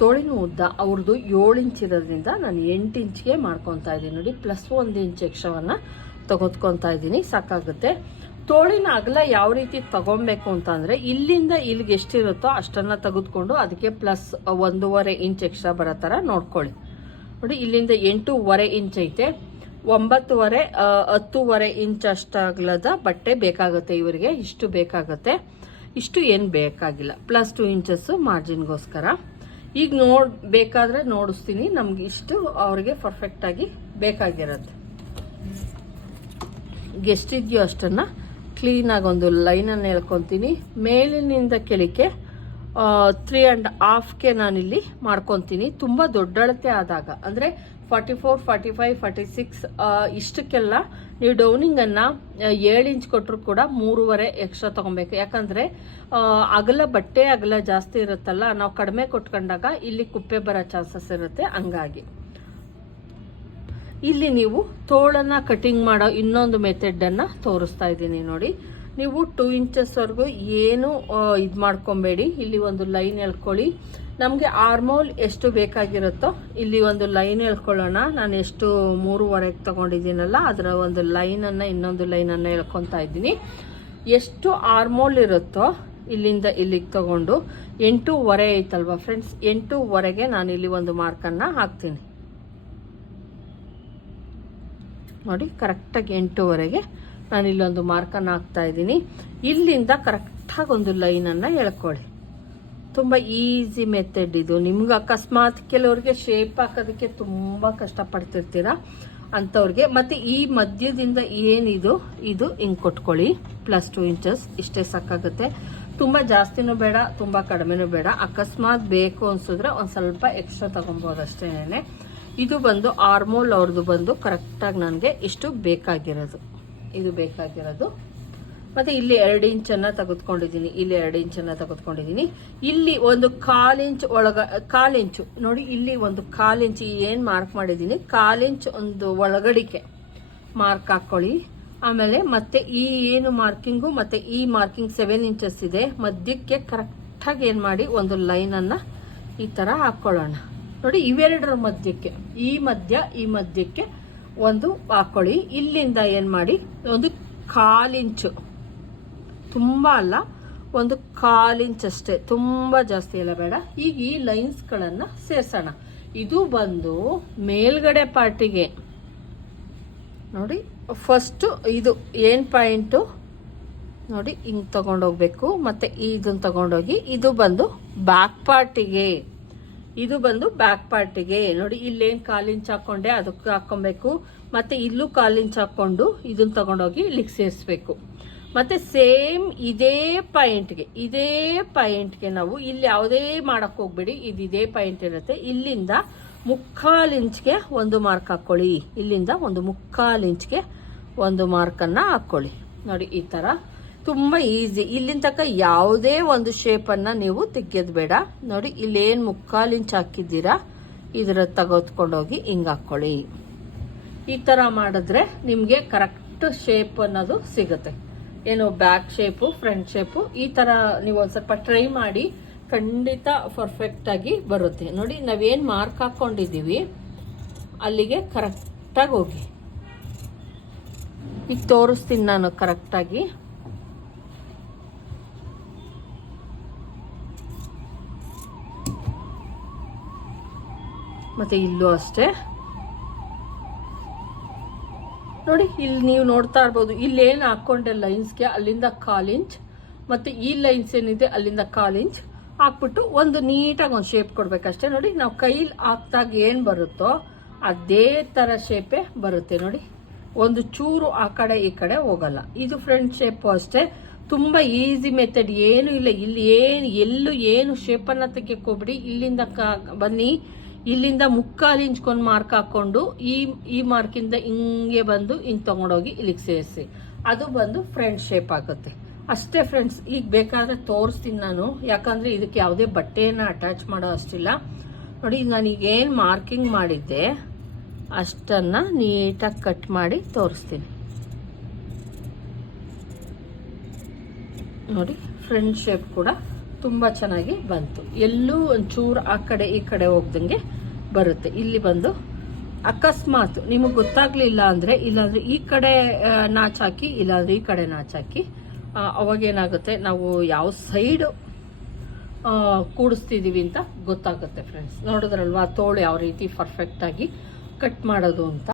ತೋಳಿನ ಉದ್ದ ಅವ್ರದ್ದು ಏಳು ಇಂಚ್ ಇರೋದ್ರಿಂದ ನಾನು ಎಂಟು ಇಂಚ್ಗೆ ಮಾಡ್ಕೊತಾ ಇದ್ದೀನಿ. ನೋಡಿ ಪ್ಲಸ್ ಒಂದು ಇಂಚ್ ಎಕ್ಸ್ಟ್ರಾವನ್ನು ತೆಗೆದುಕೊತಾ ಇದ್ದೀನಿ. ಸಾಕಾಗುತ್ತೆ. ತೋಳಿನ ಅಗಲ ಯಾವ ರೀತಿ ತಗೊಬೇಕು ಅಂತಂದರೆ, ಇಲ್ಲಿಂದ ಇಲ್ಲಿಗೆ ಎಷ್ಟಿರುತ್ತೋ ಅಷ್ಟನ್ನು ತೆಗೆದುಕೊಂಡು ಅದಕ್ಕೆ ಪ್ಲಸ್ ಒಂದೂವರೆ ಇಂಚ್ ಎಕ್ಸ್ಟ್ರಾ ಬರೋ ಥರ ನೋಡ್ಕೊಳ್ಳಿ. ನೋಡಿ, ಇಲ್ಲಿಂದ ಎಂಟೂವರೆ ಇಂಚ್ ಐತೆ. ಒಂಬತ್ತುವರೆ ಹತ್ತುವರೆ ಇಂಚ್ ಅಷ್ಟಾಗ್ಲದ ಬಟ್ಟೆ ಬೇಕಾಗುತ್ತೆ ಇವರಿಗೆ. ಇಷ್ಟು ಬೇಕಾಗುತ್ತೆ. ಇಷ್ಟು ಏನು ಬೇಕಾಗಿಲ್ಲ. ಪ್ಲಸ್ ಟು ಇಂಚಸ್ಸು ಮಾರ್ಜಿನ್ಗೋಸ್ಕರ ಈಗ ನೋಡ್ ಬೇಕಾದ್ರೆ ನೋಡಿಸ್ತೀನಿ. ನಮ್ಗೆ ಇಷ್ಟು ಅವ್ರಿಗೆ ಪರ್ಫೆಕ್ಟಾಗಿ ಬೇಕಾಗಿರುತ್ತೆ. ಅಷ್ಟನ್ನ ಅಷ್ಟನ್ನು ಕ್ಲೀನಾಗಿ ಒಂದು ಲೈನನ್ನು ಹೇಳ್ಕೊತೀನಿ ಮೇಲಿನಿಂದ ಕೆಳಕ್ಕೆ ತ್ರೀ ಆ್ಯಂಡ್ ಹಾಫ್ಗೆ ನಾನಿಲ್ಲಿ ಮಾಡ್ಕೊತೀನಿ ತುಂಬ ದೊಡ್ಡ ಅಳತೆ ಆದಾಗ, ಅಂದರೆ forty four forty five forty six ಇಷ್ಟಕ್ಕೆಲ್ಲ ನೀವು ಡೌನಿಂಗನ್ನು ಏಳು ಇಂಚ್ ಕೊಟ್ಟರು ಕೂಡ ಮೂರುವರೆ ಎಕ್ಸ್ಟ್ರಾ ತೊಗೊಬೇಕು. ಯಾಕಂದರೆ ಅಗಲ ಬಟ್ಟೆ ಅಗಲ ಜಾಸ್ತಿ ಇರುತ್ತಲ್ಲ, ನಾವು ಕಡಿಮೆ ಕೊಟ್ಕೊಂಡಾಗ ಇಲ್ಲಿ ಕುಪ್ಪೆ ಬರೋ ಚಾನ್ಸಸ್ ಇರುತ್ತೆ ಹಂಗಾಗಿ. ಇಲ್ಲಿ ನೀವು ತೋಳನ್ನ ಕಟಿಂಗ್ ಮಾಡೋ ಇನ್ನೊಂದು ಮೆಥಡನ್ನು ತೋರಿಸ್ತಾ ಇದ್ದೀನಿ ನೋಡಿ. ನೀವು ಟೂ ಇಂಚಸ್ವರೆಗೂ ಏನು ಇದು ಮಾಡ್ಕೊಬೇಡಿ. ಇಲ್ಲಿ ಒಂದು ಲೈನ್ ಎಳ್ಕೊಳ್ಳಿ. ನಮಗೆ ಆರ್ಮೋಲ್ ಎಷ್ಟು ಬೇಕಾಗಿರುತ್ತೋ ಇಲ್ಲಿ ಒಂದು ಲೈನ್ ಎಳ್ಕೊಳ್ಳೋಣ ನಾನು ಎಷ್ಟು ಮೂರುವರೆಗೆ ತಗೊಂಡಿದ್ದೀನಲ್ಲ, ಅದರ ಒಂದು ಲೈನನ್ನು, ಇನ್ನೊಂದು ಲೈನನ್ನು ಎಳ್ಕೊತಾ ಇದ್ದೀನಿ. ಎಷ್ಟು ಆರ್ಮೋಲ್ ಇರುತ್ತೋ ಇಲ್ಲಿಂದ ಇಲ್ಲಿಗೆ ತಗೊಂಡು, ಎಂಟೂವರೆ ಐತಲ್ವ ಫ್ರೆಂಡ್ಸ್ ಎಂಟೂವರೆಗೆ ನಾನು ಇಲ್ಲಿ ಒಂದು ಮಾರ್ಕನ್ನು ಹಾಕ್ತೀನಿ. ನೋಡಿ ಕರೆಕ್ಟಾಗಿ ಎಂಟೂವರೆಗೆ ನಾನು ಇಲ್ಲೊಂದು ಮಾರ್ಕನ್ನು ಹಾಕ್ತಾ ಇದ್ದೀನಿ. ಇಲ್ಲಿಂದ ಕರೆಕ್ಟಾಗಿ ಒಂದು ಲೈನನ್ನು ಎಳ್ಕೊಳ್ಳಿ ತುಂಬ ಈಸಿ ಮೆಥಡ್ ಇದು. ನಿಮ್ಗೆ ಅಕಸ್ಮಾತ್ ಕೆಲವ್ರಿಗೆ ಶೇಪ್ ಹಾಕೋದಕ್ಕೆ ತುಂಬ ಕಷ್ಟಪಡ್ತಿರ್ತೀರ ಅಂಥವ್ರಿಗೆ ಮತ್ತು ಈ ಮಧ್ಯದಿಂದ ಏನಿದು? ಇದು ಹಿಂಗೆ ಕೊಟ್ಕೊಳ್ಳಿ. ಪ್ಲಸ್ ಟು ಇಂಚಸ್ ಇಷ್ಟೇ ಸಾಕಾಗುತ್ತೆ. ತುಂಬ ಜಾಸ್ತಿನೂ ಬೇಡ, ತುಂಬ ಕಡಿಮೆನೂ ಬೇಡ. ಅಕಸ್ಮಾತ್ ಬೇಕು ಅನ್ಸಿದ್ರೆ ಒಂದು ಸ್ವಲ್ಪ ಎಕ್ಸ್ಟ್ರಾ ತೊಗೊಬೋದು ಅಷ್ಟೇನೆ. ಇದು ಬಂದು ಆರ್ಮೋಲ್ ಅವ್ರದ್ದು ಬಂದು ಕರೆಕ್ಟಾಗಿ ನನಗೆ ಇಷ್ಟು ಬೇಕಾಗಿರೋದು. ಇದು ಬೇಕಾಗಿರೋದು. ಮತ್ತೆ ಇಲ್ಲಿ ಎರಡು ಇಂಚನ್ನ ತೆಗೆದುಕೊಂಡಿದ್ದೀನಿ. ಇಲ್ಲಿ ಎರಡು ಇಂಚನ್ನ ತೆಗೆದುಕೊಂಡಿದ್ದೀನಿ. ಇಲ್ಲಿ ಒಂದು ಕಾಲ್ ಇಂಚ್ ಒಳಗ, ಕಾಲ್ ಇಂಚು. ನೋಡಿ, ಇಲ್ಲಿ ಒಂದು ಕಾಲ್ ಇಂಚ್ ಏನು ಮಾರ್ಕ್ ಮಾಡಿದ್ದೀನಿ? ಕಾಲ್ ಇಂಚ್ ಒಂದು ಒಳಗಡಿಕೆ ಮಾರ್ಕ್ ಹಾಕೊಳ್ಳಿ. ಆಮೇಲೆ ಮತ್ತೆ ಈ ಏನು ಮಾರ್ಕಿಂಗು ಮತ್ತೆ ಈ ಮಾರ್ಕಿಂಗ್ ಸೆವೆನ್ ಇಂಚಸ್ ಇದೆ. ಮಧ್ಯಕ್ಕೆ ಕರೆಕ್ಟಾಗಿ ಏನು ಮಾಡಿ, ಒಂದು ಲೈನನ್ನು ಈ ಥರ ಹಾಕೊಳ್ಳೋಣ. ನೋಡಿ, ಇವೆರಡರ ಮಧ್ಯಕ್ಕೆ, ಈ ಮಧ್ಯ, ಈ ಮಧ್ಯಕ್ಕೆ ಒಂದು ಹಾಕೊಳ್ಳಿ. ಇಲ್ಲಿಂದ ಏನು ಮಾಡಿ, ಒಂದು ಕಾಲಿಂಚು ತುಂಬ ಅಲ್ಲ, ಒಂದು ಕಾಲಿಂಚ್ ಅಷ್ಟೇ, ತುಂಬ ಜಾಸ್ತಿ ಎಲ್ಲ ಬೇಡ. ಈಗ ಈ ಲೈನ್ಸ್ಗಳನ್ನು ಸೇರ್ಸೋಣ. ಇದು ಬಂದು ಮೇಲ್ಗಡೆ ಪಾರ್ಟಿಗೆ, ನೋಡಿ ಫಸ್ಟು ಇದು ಏನು ಪಾಯಿಂಟು ನೋಡಿ, ಹಿಂಗೆ ತಗೊಂಡೋಗ್ಬೇಕು, ಮತ್ತು ಇದನ್ನು ತಗೊಂಡೋಗಿ, ಇದು ಬಂದು ಬ್ಯಾಕ್ ಪಾರ್ಟಿಗೆ, ಇದು ಬಂದು ಬ್ಯಾಕ್ ಪಾರ್ಟಿಗೆ. ನೋಡಿ, ಇಲ್ಲೇನು ಕಾಲಿಂಚ್ ಹಾಕ್ಕೊಂಡೆ ಅದಕ್ಕೆ ಹಾಕ್ಕೊಬೇಕು ಮತ್ತು ಇಲ್ಲೂ ಕಾಲಿಂಚ್ ಹಾಕ್ಕೊಂಡು ಇದನ್ನ ತಗೊಂಡೋಗಿ ಇಲ್ಲಿಗೆ ಸೇರಿಸ್ಬೇಕು. ಮತ್ತು ಸೇಮ್ ಇದೇ ಪಾಯಿಂಟ್ಗೆ ಇದೇ ಪಾಯಿಂಟ್ಗೆ ನಾವು ಇಲ್ಲಿ ಯಾವುದೇ ಮಾಡಕ್ ಹೋಗ್ಬೇಡಿ, ಇದು ಇದೇ ಪಾಯಿಂಟ್ ಇರುತ್ತೆ. ಇಲ್ಲಿಂದ ಮುಕ್ಕಾಲು ಇಂಚ್ಗೆ ಒಂದು ಮಾರ್ಕ್ ಹಾಕ್ಕೊಳ್ಳಿ ಇಲ್ಲಿಂದ ಒಂದು ಮುಕ್ಕಾಲು ಇಂಚ್ಗೆ ಒಂದು ಮಾರ್ಕನ್ನು ಹಾಕ್ಕೊಳ್ಳಿ ನೋಡಿ, ಈ ಥರ ತುಂಬ ಈಸಿ ಇಲ್ಲಿನ ತನಕ ಯಾವುದೇ ಒಂದು ಶೇಪನ್ನು ನೀವು ತೆಗೆಯೋದು ಬೇಡ. ನೋಡಿ, ಇಲ್ಲೇನು ಮುಕ್ಕಾಲು ಇಂಚ್ ಹಾಕಿದ್ದೀರಾ, ಇದರ ತೆಗೆದುಕೊಂಡೋಗಿ ಹಿಂಗೆ ಹಾಕ್ಕೊಳ್ಳಿ ಈ ಥರ ಮಾಡಿದ್ರೆ ನಿಮಗೆ ಕರೆಕ್ಟ್ ಶೇಪ್ ಅನ್ನೋದು ಸಿಗುತ್ತೆ. ಏನು ಬ್ಯಾಕ್ ಶೇಪು ಫ್ರಂಟ್ ಶೇಪು ಈ ಥರ ನೀವು ಒಂದು ಸ್ವಲ್ಪ ಟ್ರೈ ಮಾಡಿ ಖಂಡಿತ ಪರ್ಫೆಕ್ಟಾಗಿ ಬರುತ್ತೆ. ನೋಡಿ, ನಾವೇನು ಮಾರ್ಕ್ ಹಾಕ್ಕೊಂಡಿದ್ದೀವಿ ಅಲ್ಲಿಗೆ ಕರೆಕ್ಟಾಗಿ ಹೋಗಿ. ಈಗ ತೋರಿಸ್ತೀನಿ ನಾನು ಕರೆಕ್ಟಾಗಿ ಮತ್ತೆ ಇಲ್ಲೂ ಅಷ್ಟೇ. ನೋಡಿ, ಇಲ್ಲಿ ನೀವು ನೋಡ್ತಾ ಇರ್ಬೋದು ಇಲ್ಲೇನು ಹಾಕ್ಕೊಂಡೆ ಲೈನ್ಸ್ಗೆ, ಅಲ್ಲಿಂದ ಕಾಲ್ ಇಂಚ್, ಮತ್ತು ಈ ಲೈನ್ಸ್ ಏನಿದೆ, ಅಲ್ಲಿಂದ ಕಾಲ್ ಇಂಚ್ ಹಾಕ್ಬಿಟ್ಟು ಒಂದು ನೀಟಾಗಿ ಒಂದು ಶೇಪ್ ಕೊಡಬೇಕಷ್ಟೇ. ನೋಡಿ, ನಾವು ಕೈಲಿ ಹಾಕ್ದಾಗ ಏನು ಬರುತ್ತೋ ಅದೇ ಥರ ಶೇಪೇ ಬರುತ್ತೆ. ನೋಡಿ, ಒಂದು ಚೂರು ಆ ಕಡೆ, ಈ ಕಡೆ ಹೋಗಲ್ಲ. ಇದು ಫ್ರಂಟ್ ಶೇಪು ಅಷ್ಟೇ. ತುಂಬ ಈಸಿ ಮೆಥಡ್ ಏನು ಇಲ್ಲ. ಇಲ್ಲಿ ಏನು, ಎಲ್ಲೂ ಏನು ಶೇಪನ್ನು ತೆಗಿಯೋಕ್ಕೋಗ್ಬಿಡಿ ಇಲ್ಲಿಂದ ಬನ್ನಿ. ಇಲ್ಲಿಂದ ಮುಕ್ಕಾಲು ಇಂಚ್ಕೊಂಡು ಮಾರ್ಕ್ ಹಾಕ್ಕೊಂಡು ಈ ಈ ಮಾರ್ಕಿಂದ ಹಿಂಗೆ ಬಂದು ಹಿಂಗೆ ತೊಗೊಂಡೋಗಿ ಇಲ್ಲಿಗೆ ಸೇರಿಸಿ. ಅದು ಬಂದು ಫ್ರಂಟ್ ಶೇಪ್ ಆಗುತ್ತೆ. ಅಷ್ಟೇ ಫ್ರೆಂಡ್ಸ್ ಈಗ ಬೇಕಾದರೆ ತೋರಿಸ್ತೀನಿ ನಾನು. ಯಾಕಂದರೆ ಇದಕ್ಕೆ ಯಾವುದೇ ಬಟ್ಟೆಯನ್ನು ಅಟ್ಯಾಚ್ ಮಾಡೋ ಅಷ್ಟಿಲ್ಲ. ನೋಡಿ, ಈಗ ಏನು ಮಾರ್ಕಿಂಗ್ ಮಾಡಿದ್ದೆ, ಅಷ್ಟನ್ನು ನೀಟಾಗಿ ಕಟ್ ಮಾಡಿ ತೋರಿಸ್ತೀನಿ. ನೋಡಿ ಫ್ರಂಟ್ ಶೇಪ್ ಕೂಡ ತುಂಬ ಚೆನ್ನಾಗಿ ಬಂತು. ಎಲ್ಲೂ ಒಂಚೂರು ಆ ಕಡೆ ಈ ಕಡೆ ಹೋಗ್ದಂಗೆ ಬರುತ್ತೆ. ಇಲ್ಲಿ ಬಂದು ಅಕಸ್ಮಾತ್ ನಿಮಗೆ ಗೊತ್ತಾಗ್ಲಿಲ್ಲ ಅಂದರೆ ಇಲ್ಲಾಂದ್ರೆ ಈ ಕಡೆ ನಾಚಾಕಿ ಇಲ್ಲಾಂದ್ರೆ ಈ ಕಡೆ ನಾಚಾಕಿ ಅವಾಗ ಅವಾಗೇನಾಗುತ್ತೆ ನಾವು ಯಾವ ಸೈಡು ಕೂಡಿಸ್ತಿದೀವಿ ಅಂತ ಗೊತ್ತಾಗುತ್ತೆ ಫ್ರೆಂಡ್ಸ್ ನೋಡಿದ್ರಲ್ವಾ? ತೋಳು ಯಾವ ರೀತಿ ಪರ್ಫೆಕ್ಟಾಗಿ ಕಟ್ ಮಾಡೋದು ಅಂತ.